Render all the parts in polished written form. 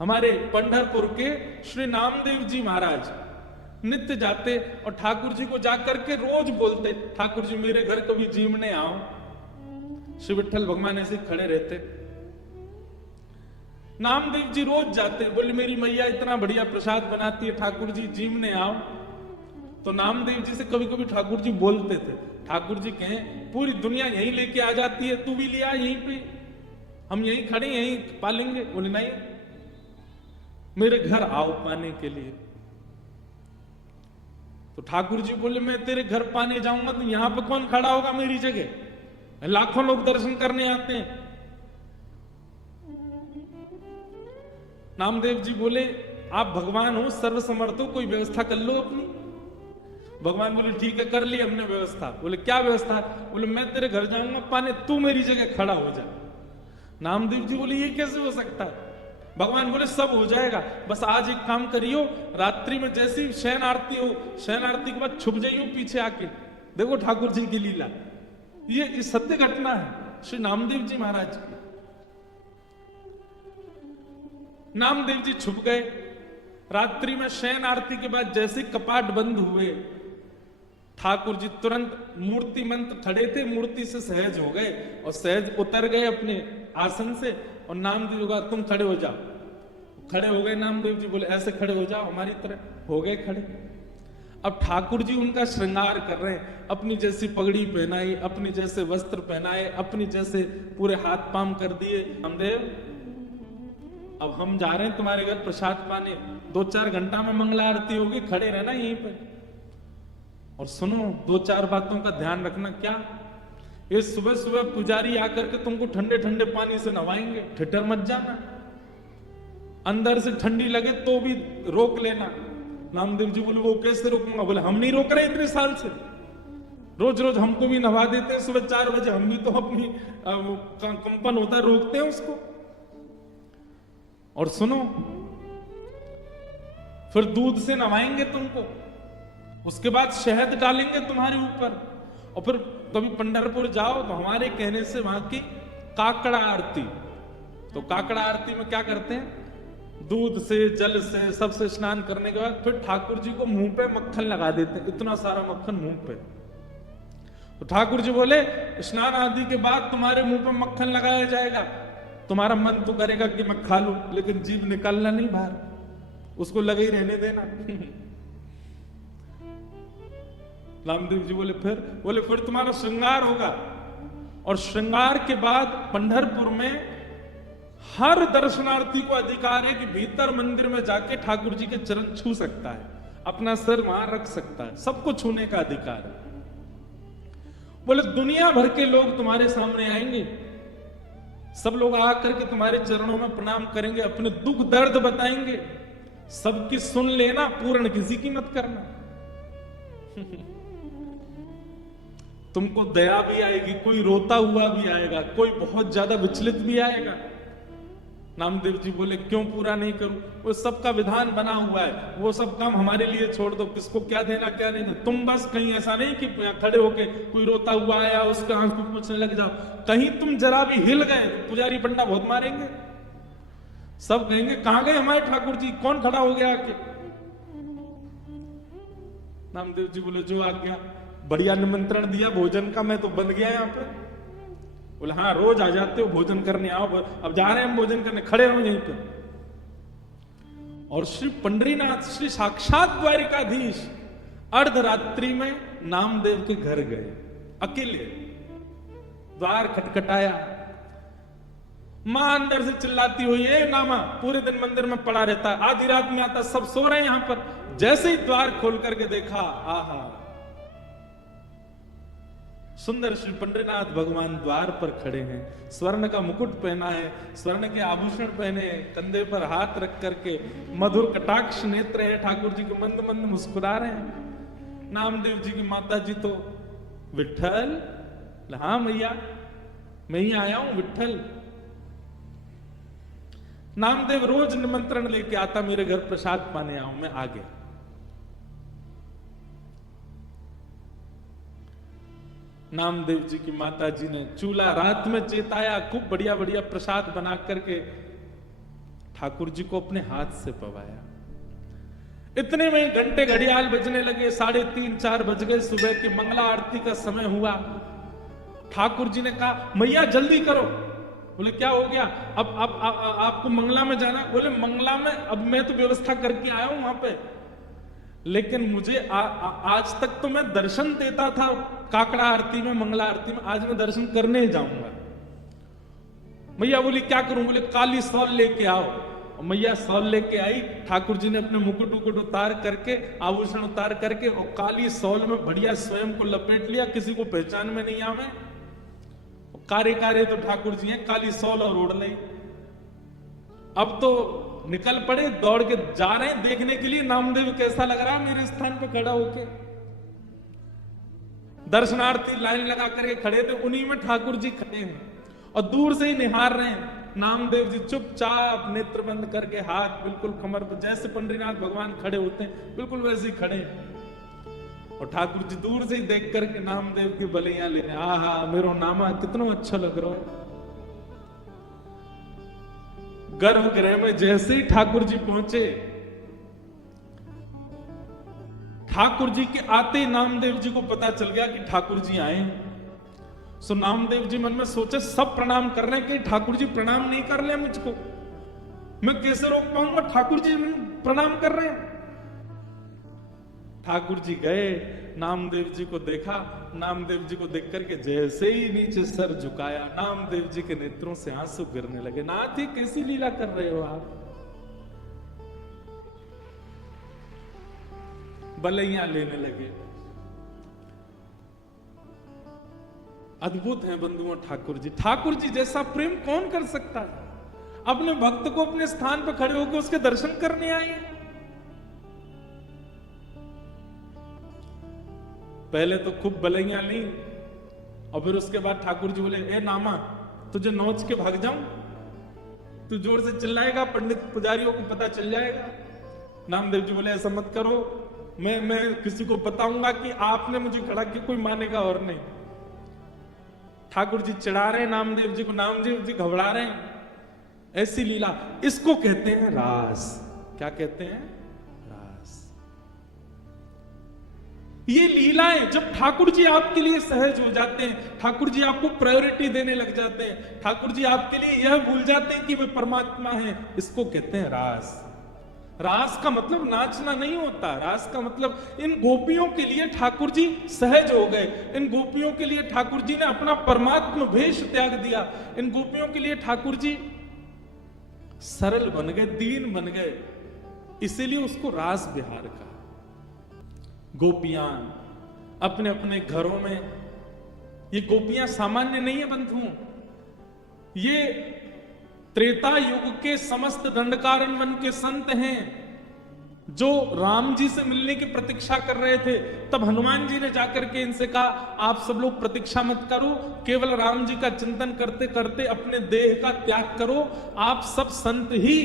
हमारे पंढरपुर के श्री नामदेव जी महाराज नित्य जाते और ठाकुर जी को जाकर के रोज बोलते, ठाकुर जी मेरे घर कभी जीवने आओ। श्री विठ्ठल भगवान ऐसे खड़े रहते। नामदेव जी रोज जाते, बोले मेरी मैया इतना बढ़िया प्रसाद बनाती है, ठाकुर जी जीवने आओ। तो नामदेव जी से कभी कभी ठाकुर जी बोलते थे, ठाकुर जी कहें पूरी दुनिया यहीं लेके आ जाती है, तू भी लिया यहीं पे, हम यहीं खड़े यहीं पालेंगे। बोले नहीं, मेरे घर आओ पाने के लिए। तो ठाकुर जी बोले मैं तेरे घर पाने जाऊंगा तो यहां पे कौन खड़ा होगा मेरी जगह, लाखों लोग दर्शन करने आते हैं। नामदेव जी बोले आप भगवान हो, सर्वसमर्थ हो, कोई व्यवस्था कर लो अपनी। भगवान बोले ठीक है कर ली हमने व्यवस्था। बोले क्या व्यवस्था? बोले मैं तेरे घर जाऊंगा पाने, तू मेरी जगह खड़ा हो जा। नामदेव जी बोले ये कैसे हो सकता है? भगवान बोले सब हो जाएगा, बस आज एक काम करियो, रात्रि में जैसी शयन आरती हो, शयन आरती के बाद छुप जाइयो पीछे आके, देखो ठाकुर जी की लीला। ये सत्य घटना है श्री नामदेव जी महाराज की। नामदेव जी छुप गए। रात्रि में शयन आरती के बाद जैसे कपाट बंद हुए, ठाकुर जी तुरंत मूर्ति मंत्र खड़े थे, मूर्ति से सहज हो गए और सहज उतर गए अपने आसन से। और नामदेव जी कहा तुम खड़े हो जाओ। खड़े हो गए नामदेव जी, बोले ऐसे खड़े हो जाओ हमारी तरह। हो गए खड़े। अब ठाकुर जी उनका श्रृंगार कर रहे हैं, अपनी जैसी पगड़ी पहनाई, अपनी जैसे वस्त्र पहनाए, अपनी जैसे पूरे हाथ पाम कर दिए। नामदेव अब हम जा रहे हैं तुम्हारे घर प्रसाद पाने, 2-4 घंटा में मंगला आरती होगी, खड़े रहना यहीं पे। और सुनो 2-4 बातों का ध्यान रखना। क्या? ये सुबह सुबह पुजारी आकर के तुमको ठंडे ठंडे पानी से नवाएंगे, ठिठर मत जाना, अंदर से ठंडी लगे तो भी रोक लेना। नामदेव जी बोले वो कैसे रोकूंगा? बोले हम नहीं रोक रहे इतने साल से, रोज रोज हमको भी नवा देते हैं सुबह 4 बजे, हम भी तो अपनी कंपन होता है रोकते हैं उसको। और सुनो फिर दूध से नवाएंगे तुमको, उसके बाद शहद डालेंगे तुम्हारे ऊपर। और फिर कभी पंढरपुर जाओ तो हमारे कहने से वहां की काकड़ा आरती, तो काकड़ा आरती में क्या करते हैं, दूध से जल से सबसे स्नान करने के बाद फिर ठाकुर जी को मुंह पे मक्खन लगा देते हैं, इतना सारा मक्खन मुंह पे। तो ठाकुर जी बोले स्नान आदि के बाद तुम्हारे मुंह पे मक्खन लगाया जाएगा, तुम्हारा मन तो करेगा कि मैं खा लूं, लेकिन जीभ निकालना नहीं बाहर, उसको लगे ही रहने देना। रामदेव जी बोले फिर तुम्हारा श्रृंगार होगा। और श्रृंगार के बाद पंढरपुर में हर दर्शनार्थी को अधिकार है कि भीतर मंदिर में जाके ठाकुर जी के चरण छू सकता है, अपना सिर वहां रख सकता है, सबको छूने का अधिकार है। बोले दुनिया भर के लोग तुम्हारे सामने आएंगे, सब लोग आकर के तुम्हारे चरणों में प्रणाम करेंगे, अपने दुख दर्द बताएंगे, सबकी सुन लेना, पूर्ण किसी की मत करना। तुमको दया भी आएगी, कोई रोता हुआ भी आएगा, कोई बहुत ज्यादा विचलित भी आएगा। नामदेव जी बोले क्यों पूरा नहीं करूं? वो सबका विधान बना हुआ है, वो सब काम हमारे लिए छोड़ दो, किसको क्या देना क्या नहीं। तुम बस कहीं ऐसा नहीं कि खड़े होके कोई रोता हुआ आया उसका आंसू पोंछने लग जाओ, कहीं तुम जरा भी हिल गए तो पुजारी पंडा बहुत मारेंगे, सब कहेंगे कहां गए हमारे ठाकुर जी, कौन खड़ा हो गया आके। नामदेव जी बोले जो आ गया, बढ़िया निमंत्रण दिया भोजन का, मैं तो बन गया यहाँ पे। बोले हाँ रोज आ जाते हो भोजन करने, आओ अब जा रहे हैं हम भोजन करने, खड़े रहो यहीं पे। और श्री पंडरीनाथ श्री साक्षात द्वारिकाधीश अर्धरात्रि में नामदेव के घर गए, अकेले द्वार खटखटाया, मां अंदर से चिल्लाती हुई है नामा पूरे दिन मंदिर में पड़ा रहता, आधी रात में आता, सब सो रहे हैं यहां पर। जैसे ही द्वार खोल करके देखा, आहा सुंदर श्री पंडरीनाथ भगवान द्वार पर खड़े हैं, स्वर्ण का मुकुट पहना है, स्वर्ण के आभूषण पहने, कंधे पर हाथ रख करके मधुर कटाक्ष नेत्र है ठाकुर जी को, मंद मंद मुस्कुरा रहे हैं। नामदेव जी की माता जी तो विठ्ठल, हाँ मैया मैं ही आया हूं विठ्ठल। नामदेव रोज निमंत्रण लेके आता, मेरे घर प्रसाद पाने आओ, मैं आ गया। नामदेव जी की माता जी ने चूल्हा रात में चेताया, खूब बढ़िया बढ़िया प्रसाद बना करके ठाकुर जी को अपने हाथ से पवाया। इतने में घंटे घड़ियाल बजने लगे, 3:30-4 बज गए, सुबह की मंगला आरती का समय हुआ। ठाकुर जी ने कहा मैया जल्दी करो। बोले क्या हो गया? अब आपको मंगला में जाना? बोले मंगला में अब मैं तो व्यवस्था करके आया हूं वहां पे, लेकिन मुझे आज तक तो मैं दर्शन देता था काकड़ा आरती में, मंगला आरती में, आज मैं दर्शन करने जाऊंगा। मैया बोली क्या करूं? बोले काली सौल लेके आओ। और मैया सौल लेके आई। ठाकुर जी ने अपने मुकुट उकुट उतार करके, आभूषण उतार करके, और काली सौल में बढ़िया स्वयं को लपेट लिया, किसी को पहचान में नहीं आवे। कारे कारे तो ठाकुर जी हैं, काली सौल और ओढ़ ली। अब तो निकल पड़े, दौड़ के जा रहे हैं देखने के लिए नामदेव कैसा लग रहा है मेरे स्थान पे खड़ा होके। दर्शनार्थी लाइन लगा करके खड़े थे, उन्हीं में ठाकुर जी खड़े हैं और दूर से ही निहार रहे हैं। नामदेव जी चुपचाप नेत्र बंद करके, हाथ बिल्कुल कमर पर, जैसे पंडरीनाथ भगवान खड़े होते हैं बिल्कुल वैसे ही खड़े। और ठाकुर जी दूर से ही देख करके नामदेव की बलियां ले रहे। आहा मेरो नामा कितना अच्छा लग रहा है। गर्भगृह में जैसे ही ठाकुर जी पहुंचे, ठाकुर जी के आते ही नामदेव जी को पता चल गया कि ठाकुर जी आए। सो नामदेव जी मन में सोचे सब प्रणाम कर रहे हैं कि ठाकुर जी प्रणाम नहीं कर रहे मुझको, मैं कैसे रोक पाऊंगा? ठाकुर जी प्रणाम कर रहे हैं। ठाकुर जी गए, नामदेव जी को देखा। नामदेव जी को देख करके जैसे ही नीचे सर झुकाया, नामदेव जी के नेत्रों से आंसू गिरने लगे। नाथ ये कैसी लीला कर रहे हो आप? बलैया लेने लगे। अद्भुत हैं बंधुओं ठाकुर जी। ठाकुर जी जैसा प्रेम कौन कर सकता है? अपने भक्त को अपने स्थान पर खड़े होकर उसके दर्शन करने आए। पहले तो खूब बलैया ली, और फिर उसके बाद ठाकुर जी बोले ए नामा तुझे नोच के भाग जाऊं? तू जोर से चिल्लाएगा, पंडित पुजारियों को पता चल जाएगा। नामदेव जी बोले ऐसा मत करो, मैं किसी को बताऊंगा कि आपने मुझे खड़ा किया, कोई मानेगा और नहीं। ठाकुर जी चिढ़ा रहे हैं नामदेव जी को, नामदेव जी घबरा रहे हैं। ऐसी लीला, इसको कहते हैं रास। क्या कहते हैं? रास। ये लीलाएं जब ठाकुर जी आपके लिए सहज हो जाते हैं, ठाकुर जी आपको प्रायोरिटी देने लग जाते हैं, ठाकुर जी आपके लिए यह भूल जाते हैं कि वे परमात्मा हैं, इसको कहते हैं रास। रास का मतलब नाचना नहीं होता। रास का मतलब इन गोपियों के लिए ठाकुर जी सहज हो गए। इन गोपियों के लिए ठाकुर जी ने अपना परमात्मा भेष त्याग दिया। इन गोपियों के लिए ठाकुर जी सरल बन गए, दीन बन गए, इसीलिए उसको रास विहार कहा। गोपियां अपने अपने घरों में, ये गोपियां सामान्य नहीं है बंधुओं, ये त्रेता युग के समस्त दंडकारण्य वन के संत हैं, जो राम जी से मिलने की प्रतीक्षा कर रहे थे। तब हनुमान जी ने जाकर के इनसे कहा आप सब लोग प्रतीक्षा मत करो, केवल राम जी का चिंतन करते करते अपने देह का त्याग करो। आप सब संत ही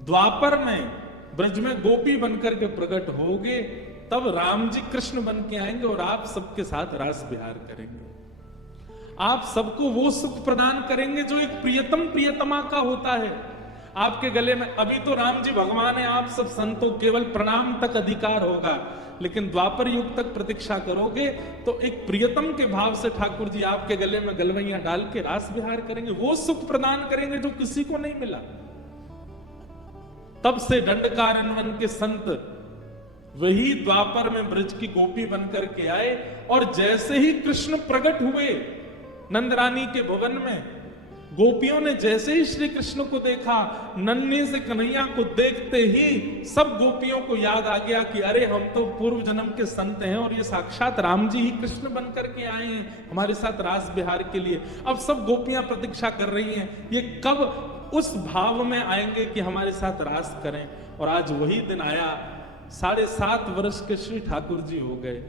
द्वापर में ब्रज में गोपी बनकर के प्रकट होगे, तब राम जी कृष्ण बन के आएंगे और आप सबके साथ रास विहार करेंगे। आप सबको वो सुख प्रदान करेंगे जो एक प्रियतम प्रियतमा का होता है। आपके गले में अभी तो राम जी भगवान है, आप सब संतों केवल प्रणाम तक अधिकार होगा, लेकिन द्वापर युग तक प्रतीक्षा करोगे तो एक प्रियतम के भाव से ठाकुर जी आपके गले में गलवैया डाल के रास विहार करेंगे, वो सुख प्रदान करेंगे जो किसी को नहीं मिला। तब से दंडकारण्य के संत वही द्वापर में ब्रज की गोपी बनकर के आए, और जैसे ही कृष्ण प्रकट हुए नंदरानी के भवन में, गोपियों ने जैसे ही श्री कृष्ण को देखा, नन्हे से कन्हैया को देखते ही सब गोपियों को याद आ गया कि अरे हम तो पूर्व जन्म के संत हैं और ये साक्षात राम जी ही कृष्ण बनकर के आए हैं हमारे साथ रास विहार के लिए। अब सब गोपियां प्रतीक्षा कर रही हैं ये कब उस भाव में आएंगे कि हमारे साथ रास करें। और आज वही दिन आया। 7.5 वर्ष के श्री ठाकुर जी हो गए।